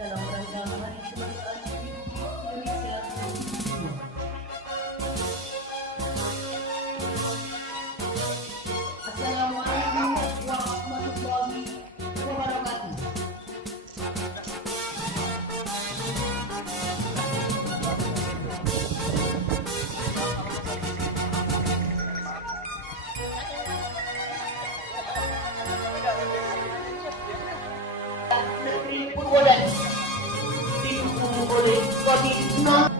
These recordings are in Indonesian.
dalam rangka Hari Kemerdekaan Indonesia. Assalamualaikum warahmatullahi wabarakatuh. Negeri Purwodadi didukung oleh Kodim 6.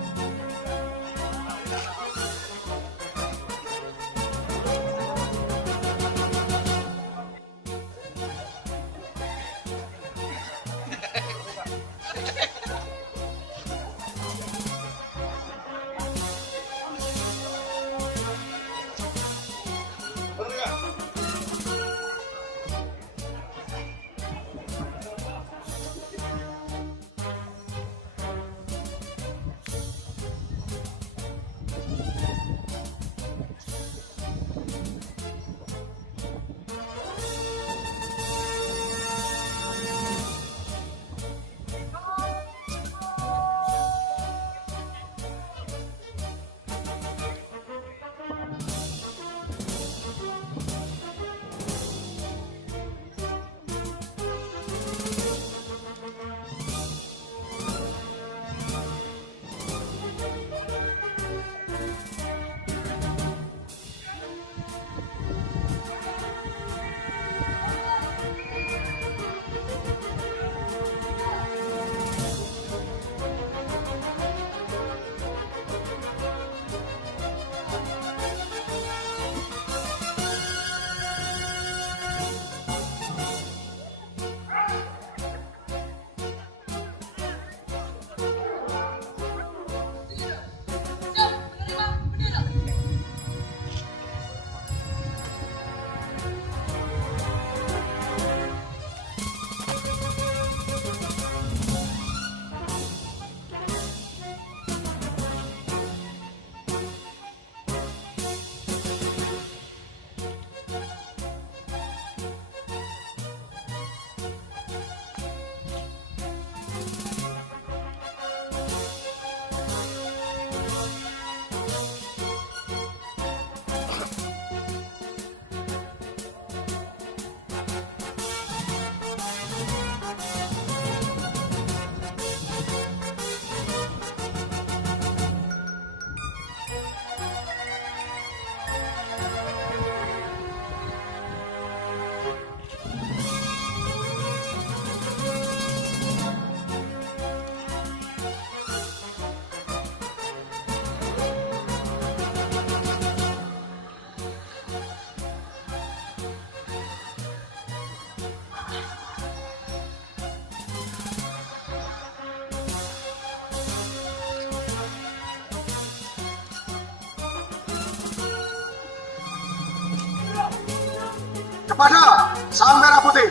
Kepada Sang Merah Putih,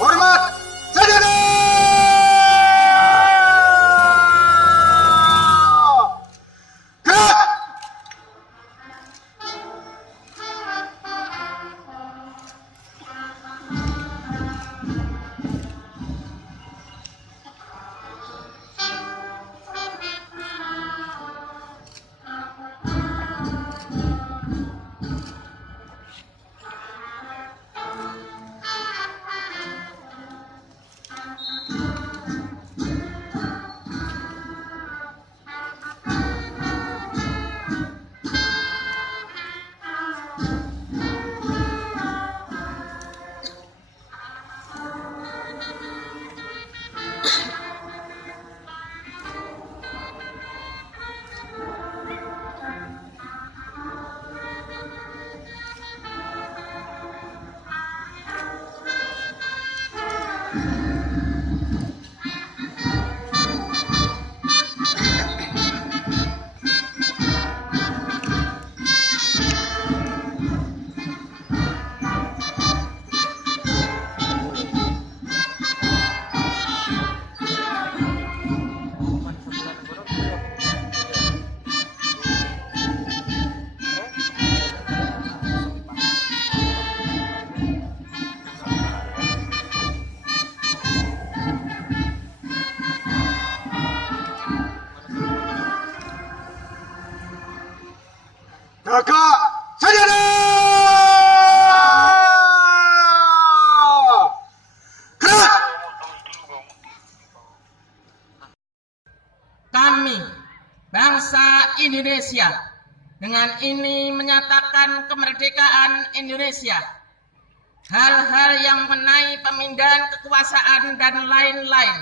hormat sejahtera. Gerak. Kakak Saudara! Gerak! Kami, bangsa Indonesia, dengan ini menyatakan kemerdekaan Indonesia. Hal-hal yang mengenai pemindahan kekuasaan dan lain-lain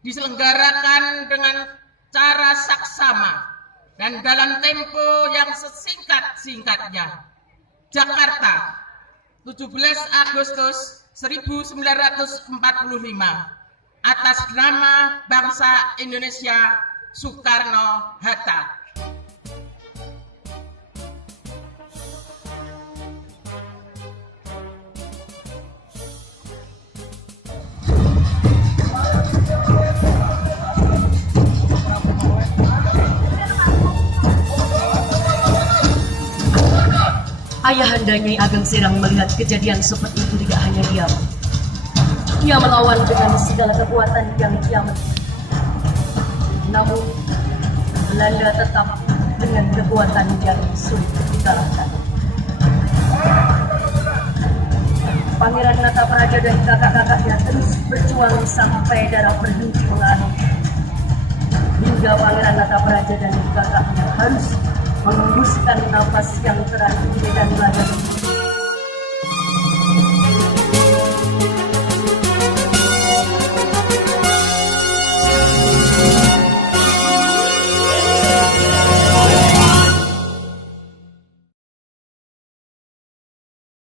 diselenggarakan dengan cara saksama dan dalam tempo yang sesingkat-singkatnya. Jakarta, 17 Agustus 1945, atas nama bangsa Indonesia, Soekarno-Hatta. Ayahanda Nyai Ageng Serang melihat kejadian seperti itu tidak hanya diam. Ia melawan dengan segala kekuatan yang ia miliki. Namun, Belanda tetap dengan kekuatan yang sulit dikalahkan. Pangeran Natapraja dan kakak-kakaknya terus berjuang sampai darah berhenti mengalir. Hingga Pangeran Natapraja dan kakaknya harus mengembuskan nafas yang terakhir dan badan